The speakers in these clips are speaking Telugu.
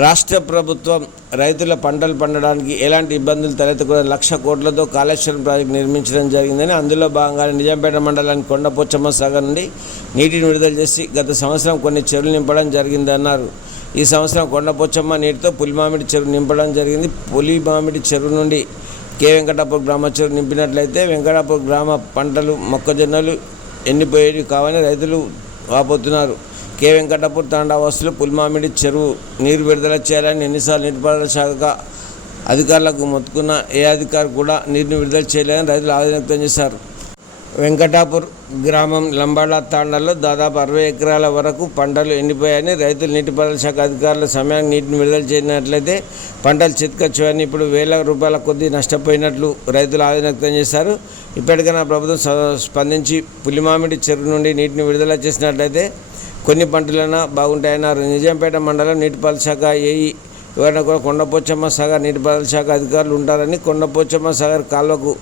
రాష్ట్ర ప్రభుత్వం రైతుల పంటలు పండడానికి ఎలాంటి ఇబ్బందులు తలెత్తకూడదు లక్ష కోట్లతో కాళేశ్వరం ప్రాజెక్టు నిర్మించడం జరిగిందని అందులో భాగంగానే నిజాంపేట మండలానికి కొండపోచమ్మ సాగర్ నుండి నీటిని విడుదల చేసి గత సంవత్సరం కొన్ని చెరువులు నింపడం జరిగిందన్నారు. ఈ సంవత్సరం కొండపోచమ్మ నీటితో పులిమామిడి చెరువు నింపడం జరిగింది. పులిమామిడి చెరువు నుండి కే. వెంకటాపూర్ గ్రామ చెరువు నింపినట్లయితే వెంకటాపూర్ గ్రామ పంటలు మొక్కజొన్నలు ఎండిపోయేవి కావని రైతులు వాపోతున్నారు. కే వెంకటాపూర్ తాండావాసులు పుల్మామిడి చెరువు నీరు విడుదల చేయాలని ఎన్నిసార్లు నీటిపారుదల శాఖ అధికారులకు మొత్తుకున్న ఏ అధికారి కూడా నీటిని విడుదల చేయలేదని రైతులు ఆవేదన వ్యక్తం చేశారు. వెంకటాపూర్ గ్రామం లంబాడ తాండాలో దాదాపు అరవై ఎకరాల వరకు పంటలు ఎండిపోయాయని రైతులు నీటిపారుదల శాఖ అధికారుల సమయానికి నీటిని విడుదల చేయనట్లయితే పంటలు చితికొచ్చాయని ఇప్పుడు వేల రూపాయల కొద్దీ నష్టపోయినట్లు రైతులు ఆవేదన వ్యక్తం చేశారు. ఇప్పటికైనా ప్రభుత్వం స్పందించి పులిమామిడి చెరువు నుండి నీటిని విడుదల చేసినట్లయితే కొన్ని పంటలైనా బాగుంటాయన్నారు నిజాంపేట మండలం నీటిపారుదల శాఖ ఏఈ ఎవరైనా కూడా కొండపోచమ్మ సాగర్ నీటిపారుదల శాఖ అధికారులు ఉంటారని కొండపోచమ్మ సాగర్ కాల్వకు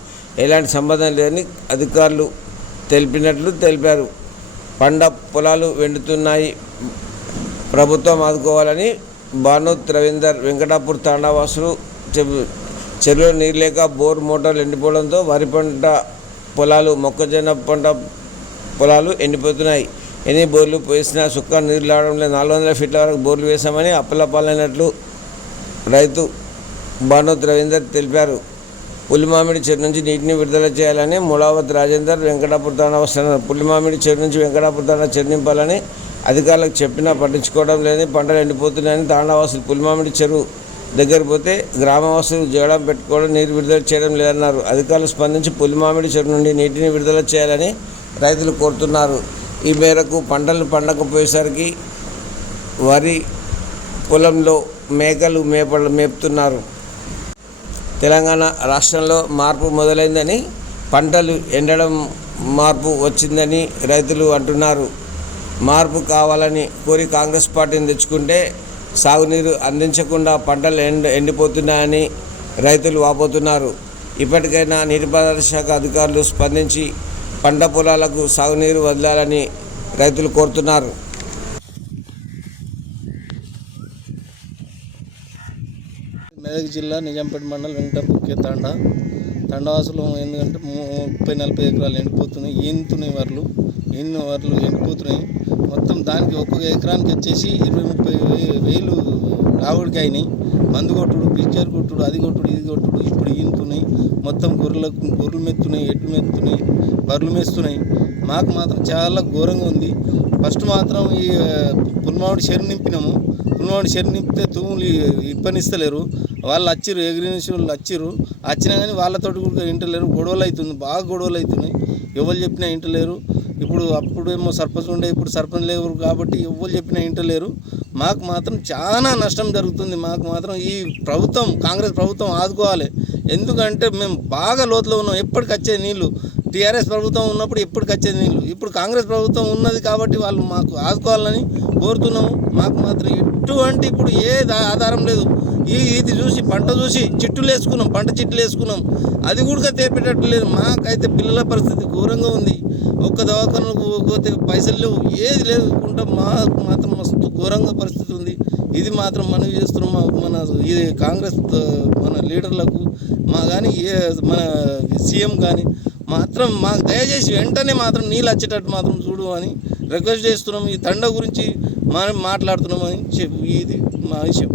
ఎలాంటి సంబంధం లేదని అధికారులు తెలిపినట్లు తెలిపారు. పంట పొలాలు వెండుతున్నాయి. ప్రభుత్వం ఆదుకోవాలని భానుత్ రవీందర్ వెంకటాపూర్ తాండావాసులు చెబు చెరువులో నీరు లేక బోర్ మోటార్లు ఎండిపోవడంతో వరి పంట పొలాలు మొక్కజొన్న పంట పొలాలు ఎండిపోతున్నాయి. ఎన్ని బోర్లు వేసినా సుక్క నీరు రావడం లేదు. నాలుగు వందల ఫీట్ల వరకు బోర్లు వేశామని అప్పలపాలైనట్లు రైతు భానోత్ రవీందర్ తెలిపారు. పులిమామిడి చెరు నుంచి నీటిని విడుదల చేయాలని ములావత్ రాజేందర్ వెంకటాపుర తాండా వస్తున్నారు. పులిమామిడి చెరు నుంచి వెంకటాపుర తాండా చెరునింపాలని అధికారులకు చెప్పినా పట్టించుకోవడం లేదని పంటలు ఎండిపోతున్నాయని తాండావాసులు పులిమామిడి చెరువు దగ్గర పోతే గ్రామవాసులు జగడం పెట్టుకోవడం నీరు విడుదల చేయడం లేదన్నారు. అధికారులు స్పందించి పులిమామిడి చెరువు నుండి నీటిని విడుదల చేయాలని రైతులు కోరుతున్నారు. ఈ మేరకు పంటలు పండకపోయేసరికి వరి పొలంలో మేకలు మేప మేపుతున్నారు. తెలంగాణ రాష్ట్రంలో మార్పు మొదలైందని పంటలు ఎండడం మార్పు వచ్చిందని రైతులు అంటున్నారు. మార్పు కావాలని కోరి కాంగ్రెస్ పార్టీని తెచ్చుకుంటే సాగునీరు అందించకుండా పంటలు ఎండ ఎండిపోతున్నాయని రైతులు వాపోతున్నారు. ఇప్పటికైనా నీటిపారుదల శాఖ అధికారులు స్పందించి పంట పొలాలకు సాగునీరు వదలాలని రైతులు కోరుతున్నారు. మెదక్ జిల్లా నిజాంపేట మండలం వెంకటాపూర్కే తండా తండవాసులు ఎందుకంటే ముప్పై నలభై ఎకరాలు ఎండిపోతున్నాయి. ఈనుతున్నాయి వరలు. ఎన్ని వరలు ఎండిపోతున్నాయి. మొత్తం దానికి ఒక్కొక్క ఎకరానికి వచ్చేసి ఇరవై ముప్పై వేలు రావుడికి అయినాయి మందు కొట్టుడు పిక్చర్ కొట్టుడు అది కొట్టుడు ఇది కొట్టుడు ఇప్పుడు ఈనుతున్నాయి మొత్తం గొర్రెలకు గొర్రెలు మెత్తున్నాయి ఎడ్లు మెత్తున్నాయి బర్రెలు మెస్తున్నాయి. మాకు మాత్రం చాలా ఘోరంగా ఉంది. ఫస్ట్ మాత్రం ఈ పుల్మావిడి చెరు నింపినాము. పుల్మావిడి చెరు నింపితే తూములు ఇప్పనిస్తలేరు. వాళ్ళు వచ్చిర్రు ఎగ్రినేషన్ వాళ్ళు వచ్చిర్రు వచ్చినా కానీ వాళ్ళతోటి కూడా ఇంటలేరు. గొడవలు అవుతుంది బాగా గొడవలు అవుతున్నాయి ఎవరు చెప్పినా ఇంటలేరు. ఇప్పుడు అప్పుడేమో సర్పంచ్ ఉండే ఇప్పుడు సర్పంచ్ లేవు కాబట్టి ఎవరు చెప్పినా ఇంటలేరు. మాకు మాత్రం చాలా నష్టం జరుగుతుంది. మాకు మాత్రం ఈ ప్రభుత్వం కాంగ్రెస్ ప్రభుత్వం ఆదుకోవాలి. ఎందుకంటే మేము బాగా లోతులో ఉన్నాం. ఎప్పటికి వచ్చే నీళ్ళు టీఆర్ఎస్ ప్రభుత్వం ఉన్నప్పుడు ఎప్పటికి వచ్చేది నీళ్ళు. ఇప్పుడు కాంగ్రెస్ ప్రభుత్వం ఉన్నది కాబట్టి వాళ్ళు మాకు ఆదుకోవాలని కోరుతున్నాము. మాకు మాత్రం ఎటువంటి ఇప్పుడు ఏ దా- ఆధారం లేదు. ఈ ఇది చూసి పంట చూసి చిట్టులు వేసుకున్నాం పంట చిట్టులు వేసుకున్నాం. అది కూడా తేపేటట్టు లేదు. మాకైతే పిల్లల పరిస్థితి ఘోరంగా ఉంది. ఒక్క దవాఖానకు పోతే పైసలు లేవు. ఏది లేకుండా మాకు మాత్రం మస్తు ఘోరంగా పరిస్థితి ఉంది. ఇది మాత్రం మనవి చేస్తున్నాం. మన ఇది కాంగ్రెస్ మన లీడర్లకు మా కానీ ఏ మన సీఎం కానీ మాత్రం మాకు దయచేసి వెంటనే మాత్రం నీళ్ళు వచ్చేటట్టు మాత్రం చూడు అని రిక్వెస్ట్ చేస్తున్నాం. ఈ తండ గురించి మనం మాట్లాడుతున్నాం అని ఇది మా విషయం.